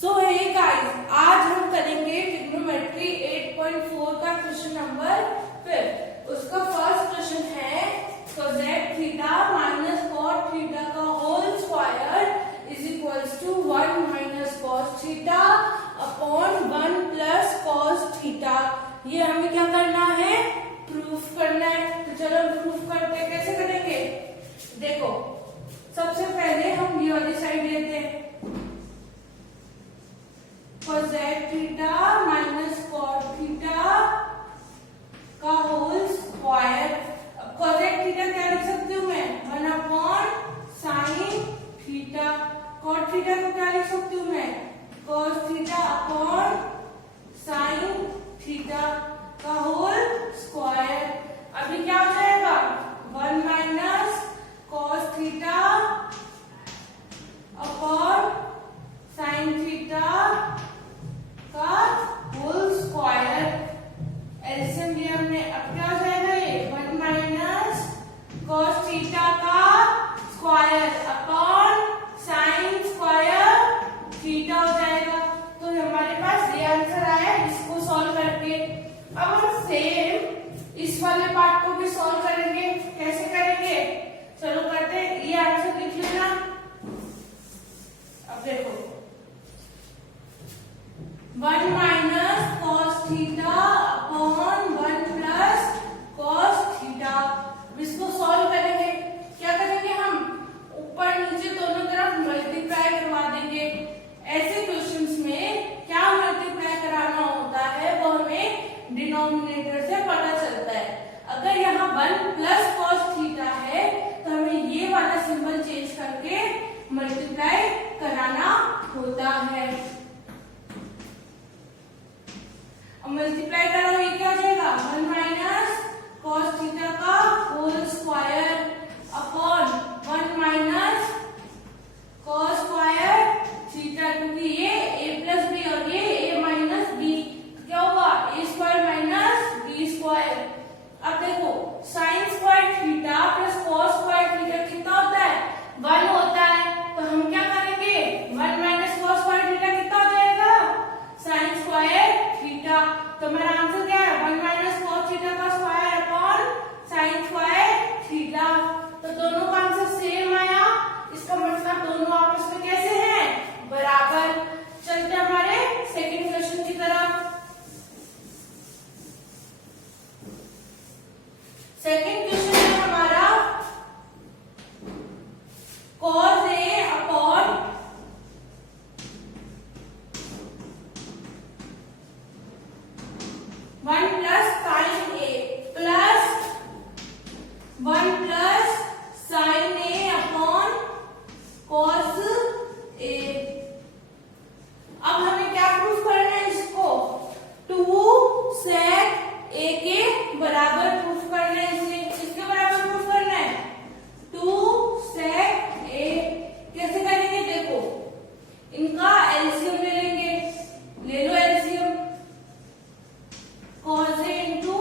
सो hey guys, आज हम करेंगे ट्रिग्नोमेट्री 8.4 का क्वेश्चन नंबर 5। उसका फर्स्ट क्वेश्चन है cosec theta minus cot theta का whole square is equals to 1 minus cos theta upon 1 plus cos theta. ये हमें क्या करना है? प्रूफ करना है। तो चलो प्रूफ करते हैं। कैसे करेंगे? देखो, सबसे पहले हम ये वाली साइड लेते हैं, cosec theta minus cot theta का होल स्क्वायर। अब कोसेक थीटा क्या लिख सकती हूँ मैं? 1 upon sine theta. Cot theta को क्या लिख सकती हूँ मैं? Cos theta upon sine theta का होल स्क्वायर। अभी क्या हो जाएगा? 1 minus cos theta upon sine theta का होल स्क्वायर। एलसीएम लिया हमने। अब क्या हो जाएगा? ये 1 माइनस कॉस थीटा का square upon sign square theta हो जाएगा। तो हमारे पास ये आंसर आया इसको सॉल्व करके। अब हम सेम इस वाले पार्ट को भी सॉल्व करेंगे। कैसे करेंगे? चलो करते हैं। ये आंसर लिख लेना। अब देखो, 1 minus cos theta upon 1 plus cos theta. इसको सॉल्व करेंगे। क्या करेंगे? हम ऊपर नीचे दोनों तरफ मल्टीप्लाई करवा देंगे। ऐसे क्वेश्चंस में क्या मल्टीप्लाई कराना होता है वो हमें डिनोमिनेटर से पता चलता है। अगर यहाँ 1 प्लस कॉस थीटा है तो हमें ये वाला सिंबल चेंज करके मल्टीप्लाई कराना होता है। अब मल्टीप्लाई करो, ये क्या हो जाएगा? 1 माइनस कॉस थीटा का whole square upon 1 minus cos square theta, क्योंकि ये a प्लस बी और ये a माइनस बी, क्या होगा? a square minus b square. अब देखो, sign square theta plus cos square theta कितना होता है? 1 होता है। तो हम क्या करेंगे? 1 माइनस कॉस स्क्वायर थीटा कितना हो जाएगा? Sign square theta. तो मेरा आंसर क्या है? 1 माइनस कॉस थीटा का square upon sign square theta. तो दोनों का आंसर सेम आया। इसका मतलब दोनों आपस में कैसे हैं? बराबर। चलते हमारे सेकंड क्वेश्चन की तरफ। सेकंड क्वेश्चन है हमारा cos a upon 1 plus sine a plus 1 plus sine a upon cos a। अब हमें क्या प्रूफ करना है? इसको 2 sec a के बराबर प्रूफ करना है। इसलिए किसके बराबर प्रूफ करना है? 2 sec a। कैसे करेंगे? देखो, इनका एलसीएम ले लेंगे। ले लो LCM. cos a into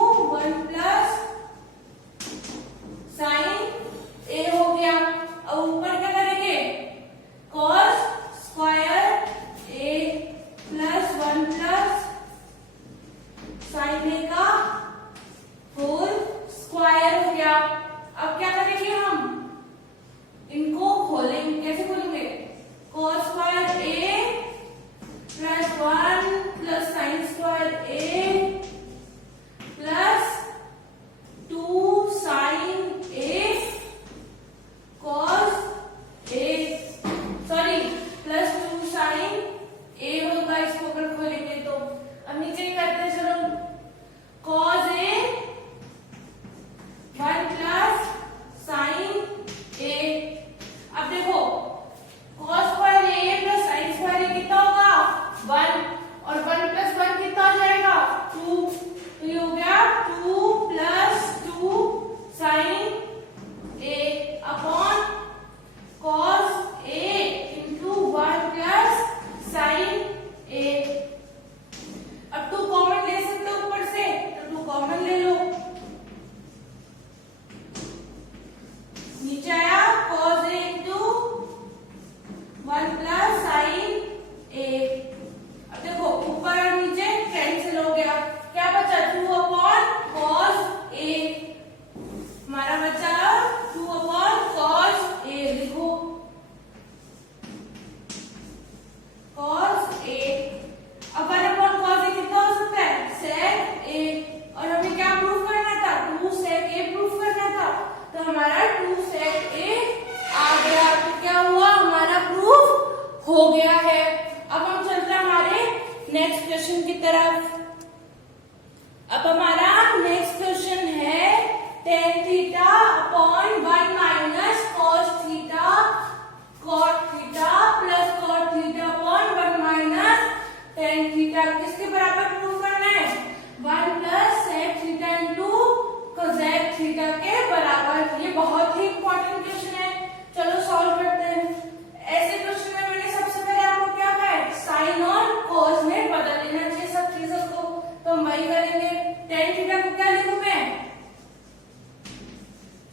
ten theta को क्या लिखूं मैं,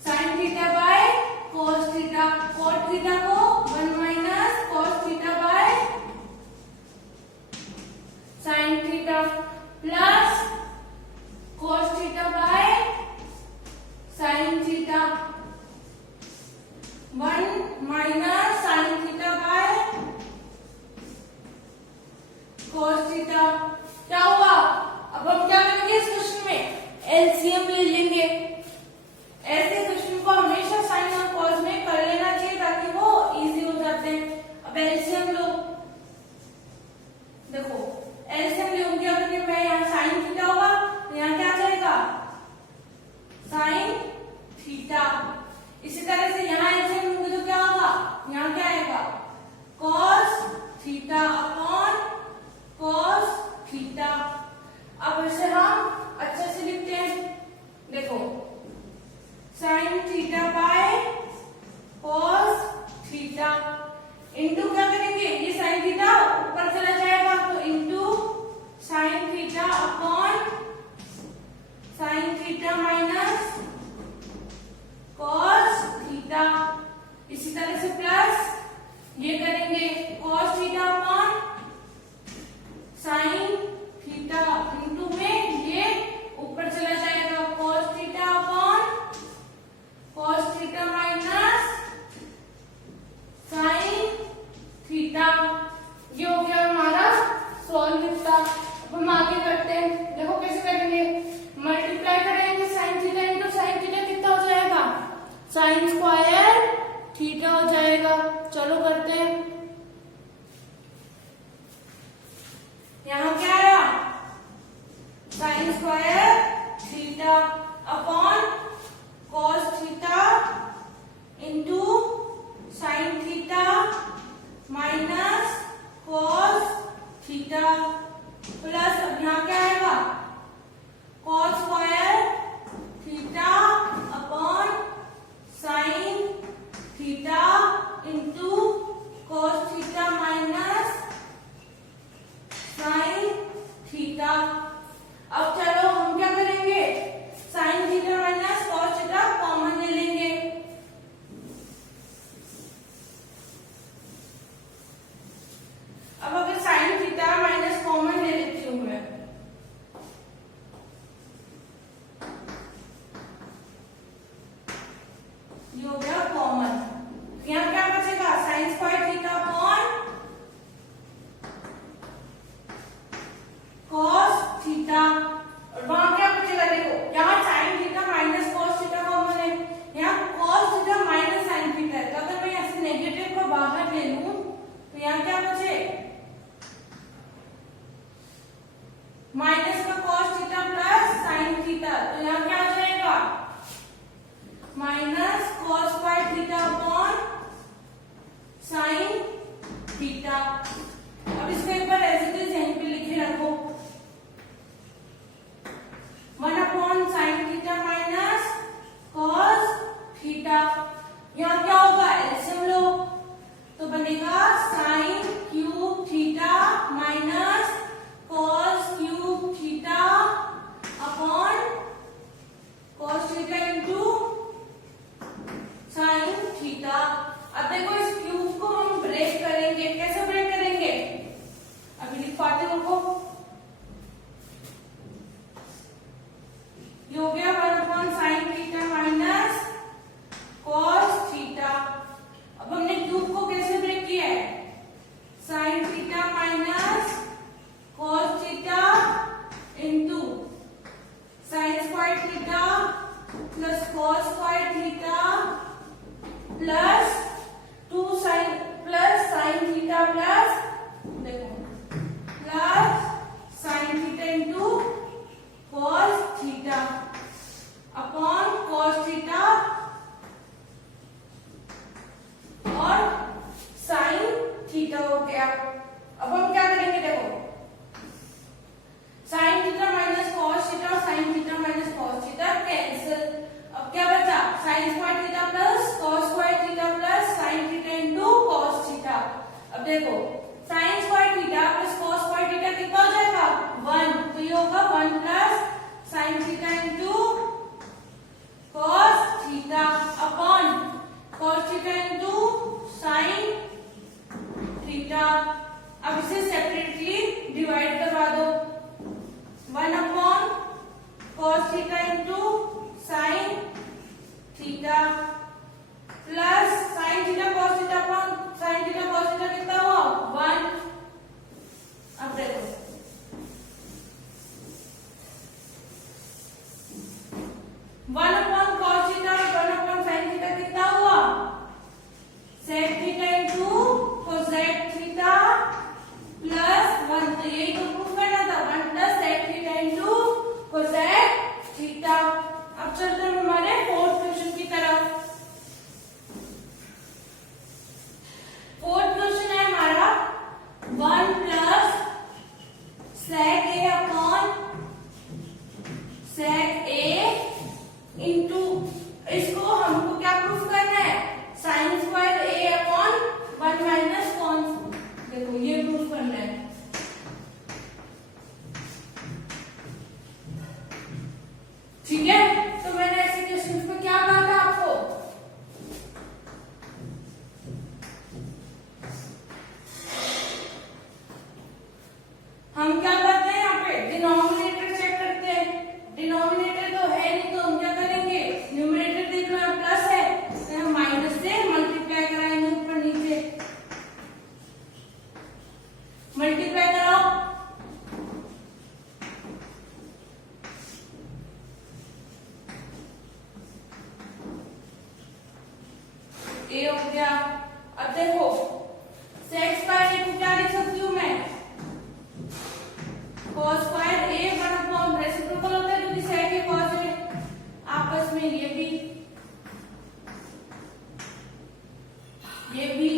sine theta by cos theta, cot theta को 1 minus cos theta by sine theta plus cos theta by sine theta 1 minus sine theta by cos theta. क्या हुआ, अब हम क्या करेंगे इस क्वेश्चन में, एलसीएम ले लेंगे। ऐसे क्वेश्चन को हमेशा साइन और कॉस में कर लेना चाहिए ताकि वो इजी हो जाते हैं। अब एलसीएम लो, देखो एलसीएम लूंगी अगर मैं, यहाँ साइन थीटा होगा तो यहाँ क्या आ जाएगा, साइन थीटा। इसी तरह से यहाँ एलसीएम लूंगी तो क्या होगा, यहाँ क्या आएगा, cos theta upon cos theta. अब इसे हम अच्छे से लिखते हैं, देखो sine theta by cos theta into क्या करेंगे, ये साइन थीटा ऊपर चला जाएगा तो into sine theta upon sine theta minus cos theta. इसी तरह से प्लस ये करेंगे cos theta upon sine theta into में ये ऊपर चला जाएगा cos theta upon cos theta minus sine theta. ये हो गया हमारा सॉल्व हिस्सा। अब हम आगे करते हैं, देखो कैसे करेंगे, मल्टीप्लाई करेंगे sign theta into sign theta, कितना हो जाएगा, साइन स्क्वायर थीटा हो जाएगा। चलो करते हैं, यहाँ क्या आया, sign square theta upon cos theta into sign theta minus cos theta plus अब यहाँ क्या आएगा, cos square theta upon sine theta into cos theta minus sine theta. अब चलो हम क्या करेंगे, sign theta minus cos theta common ले लेंगे। अब अगर साइन थीटा माइनस कॉमन ले लेती हूं मैं, ये हो गया कॉमन, यहाँ क्या बचेगा, sign square theta upon cos theta, और वहां क्या बचेगा, देखो यहाँ sign theta minus cos theta common है, यहाँ cos theta minus sine theta है, तो अगर मैं ऐसे नेगेटिव को बाहर ले लूं तो यहाँ क्या बचे, माइनस का cos theta plus sine theta, तो यहाँ क्या आ जाएगा, minus cos square theta upon sine theta. अब इसको एक बार एज इट इज यहीं पे लिखे रखो, 1 upon sine theta minus cos theta. यहाँ क्या होगा, एलसीएम लो तो बनेगा sine cube theta minus cos cube theta upon cos theta into sine theta. अब देखो इस क्यूब को हम ब्रेक करेंगे, कैसे ब्रेक करेंगे, अभी लिख पाते हो को, ये हो गया 1 upon sine theta minus cos theta. अब हमने क्यूब को कैसे ब्रेक किया है, sine theta minus cos theta into sine square theta plus cos square theta plus 2 sine plus sine theta plus देखो plus sine theta into cos theta upon cos theta और sine theta हो गया। अब हम क्या करेंगे, देखो sine theta minus cos theta और sine theta minus cos theta cancel. अब क्या बचा, sign square theta plus cos square theta plus sine theta into cos theta. अब देखो sign square theta plus cos square theta कितना हो जाएगा, 1, तो ये होगा 1 plus sine theta into sign theta plus sine theta cos theta upon sine theta cos theta कितना हुआ 1। अब देखो 1 अपॉन कॉस थीटा और 1 अपॉन साइन थीटा कितना हुआ sec theta into cosec theta plus 1। तो यही तो प्रूफ करना था 1 plus sec theta into cosec theta. अब चलते हैं हमारे फोर्थ क्वेश्चन की तरफ। फोर्थ क्वेश्चन है हमारा 1 प्लस सेक ए अपॉन सेक ए इंटू इसको हमको क्या प्रूफ करना है sine square A upon 1 minus cone. देखो ये प्रूफ करना है। ठीक है, तो मैंने ऐसे क्वेश्चन में क्या कहा था आपको हम क्या करते हैं यहाँ पे डिनोमिनेटर चेक करते हैं। डिनोमिनेटर तो है नहीं तो हम क्या करेंगे न्यूमरेटर देख लो यहाँ प्लस है तो हम माइनस से मल्टीप्लाई कराएंगे ऊपर नीचे। मल्टीप्लाई कराओ ए हो गया। अब देखो सेक स्क्वायर ए को क्या लिख सकती हूँ मैं cos स्क्वायर ए 1 अपॉन रेसिप्रोकल होता है क्योंकि सेक है cos है आपस में ये भी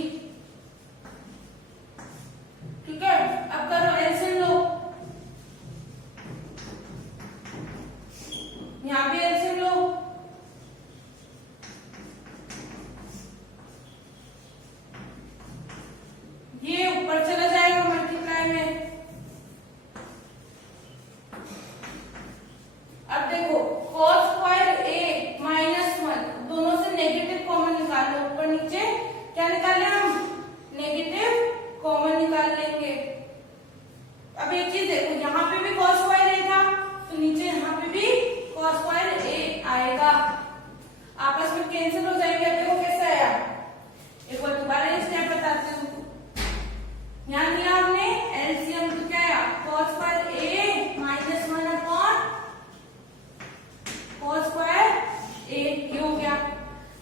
ठीक है। अब करो एलसीएम लो यहाँ भी एलसीएम लो ये ऊपर चला जाएगा मल्टीप्लाई में। अब देखो cos स्क्वायर a माइनस 1 दोनों से नेगेटिव कॉमन निकाल लो ऊपर नीचे क्या निकाले हम नेगेटिव कॉमन निकाल लेंगे। अब एक चीज देखो यहाँ पे भी cos स्क्वायर a था तो नीचे यहाँ पे भी cos स्क्वायर a आएगा आपस में कैंसिल हो जाएंगे। देखो कैसे आया एक बार दोबारा ये स्टेप बताती हूँ। यहाँ दिया हमने एलसीएम तो क्या आया cos square a minus 1 upon cos square a ये हो गया।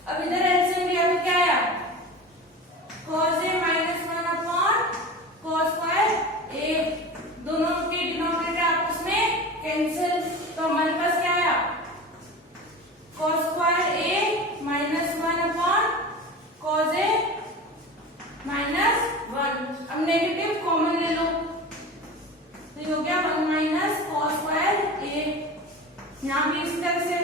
अब इधर एलसीएम लिया तो क्या आया cos a minus 1 upon cos square a दोनों के डिनोमिनेटर आपस में कैंसिल तो हमारे पास क्या आया cos square a minus 1 upon cos a minus 1। अब नेगेटिव कॉमन ले लो तो ये हो गया 1 माइनस cos स्क्वायर a। यहाँ भी इस तरह से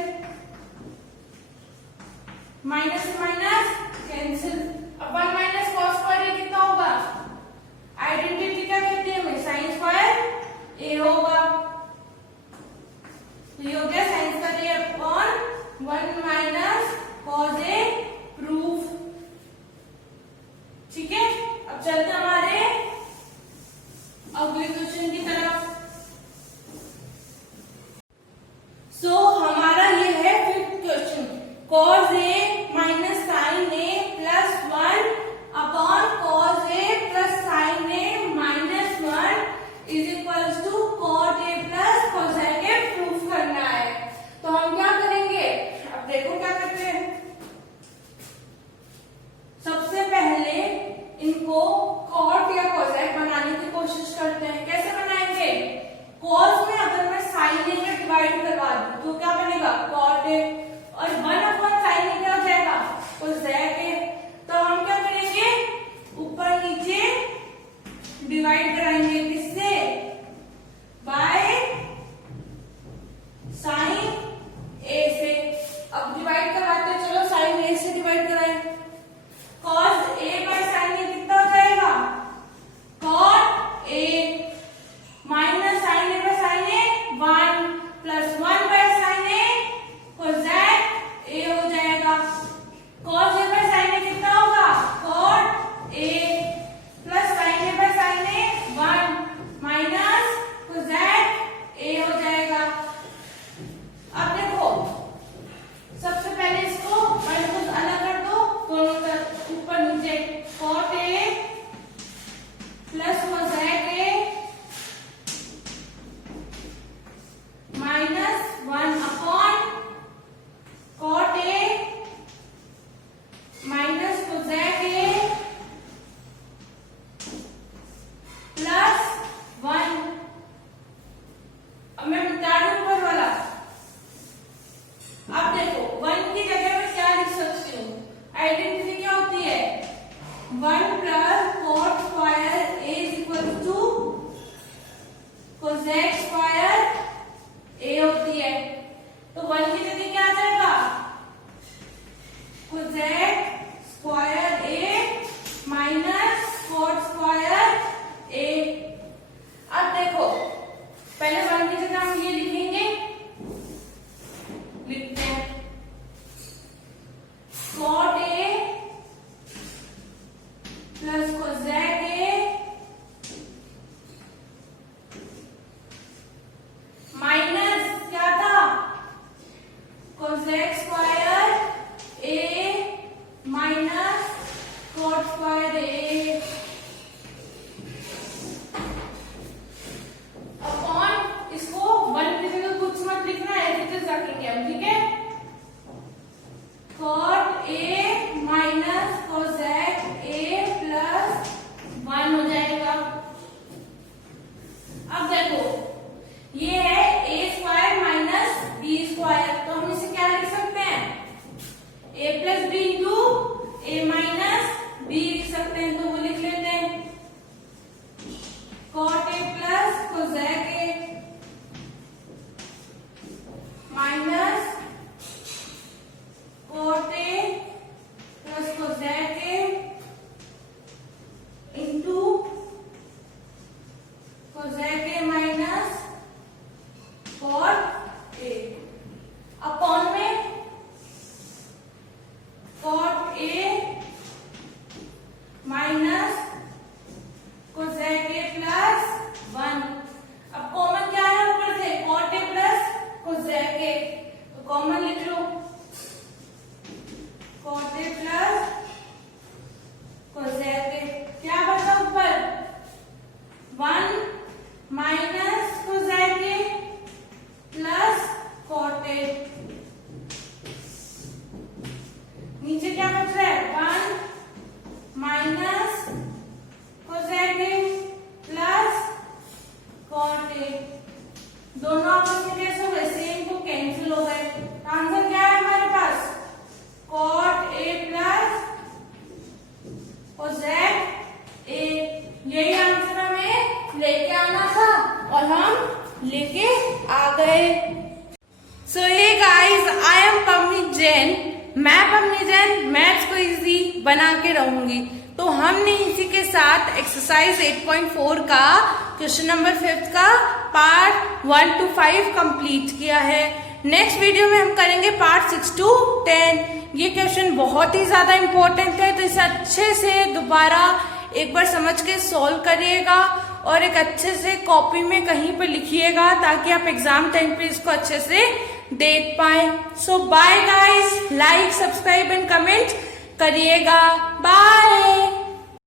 माइनस माइनस कैंसिल। अब 1 माइनस cos स्क्वायर a कितना होगा आइडेंटिटी क्या कहती है हमें साइन स्क्वायर a होगा तो ये हो गया sine square a upon 1 minus cos a proof. ठीक है, अब चलते हमारे अगले क्वेश्चन की तरफ। हमारा ये है fifth question cos a minus sine a plus 1 upon cos a plus sine a minus 1 is equals to cot a plus cosec a proof करना है। तो हम क्या करेंगे अब देखो क्या करते हैं। सबसे पहले इनको cot या cosec बनाने की कोशिश करते हैं। कैसे बनाएंगे cos में अगर मैं sin a में डिवाइड करवा दूं तो क्या बनेगा cot a और 1 अपॉन sin a क्या हो दिया है, तो 1 की जगह क्या आ जाएगा, cosec square A minus cot square ए। अब देखो पहले 1 की जगह हम ये लिखेंगे, लिखते हैं cot A plus cosec A minus क्या था, cosec square A minus cot square A upon, इसको 1 की जगह कुछ मत लिखना है, ऐसे रखेंगे हम, ठीक है, cot A minus cosec A plus 1 हो जाएगा। अब देखो ये है A square minus B square, तो हम इसे क्या लिख सकते हैं, A plus B into A minus B लिख सकते हैं, तो वो लिख लेते हैं cot A plus cosec A minus cot A plus cosec A into cosec A minus cot A upon में cot A minus cosec A plus 1। अब कॉमन क्या है ऊपर से, cot A plus cosec A, तो कॉमन लिख लो cot A plus cosec A, क्या बचा ऊपर 1 minus cosec A plus cot A, नीचे क्या बच रहा है 1 minus cosec A plus cot A, दोनों आपस में कैसे हो गए, सेम, तो कैंसिल हो गए, आंसर क्या है हमारे पास cot A plus cosec A. यही आंसर हमें लेके आना था और हम लेके आ गए। सो हे गाइस, आई एम पवनी जैन, मैं पवनी जैन मैथ्स को इजी बना के रहूंगी। तो हमने इसी के साथ एक्सरसाइज 8.4 का क्वेश्चन नंबर 5 का पार्ट 1 to 5 कंप्लीट किया है। नेक्स्ट वीडियो में हम करेंगे पार्ट 6 to 10। ये क्वेश्चन बहुत ही ज्यादा इम्पोर्टेंट है, तो इसे अच्छे से दोबारा एक बार समझ के सॉल्व करिएगा और एक अच्छे से कॉपी में कहीं पर लिखिएगा ताकि आप एग्जाम टाइम पे इसको अच्छे से देख पाए। So bye guys, like subscribe and comment करिएगा। बाय।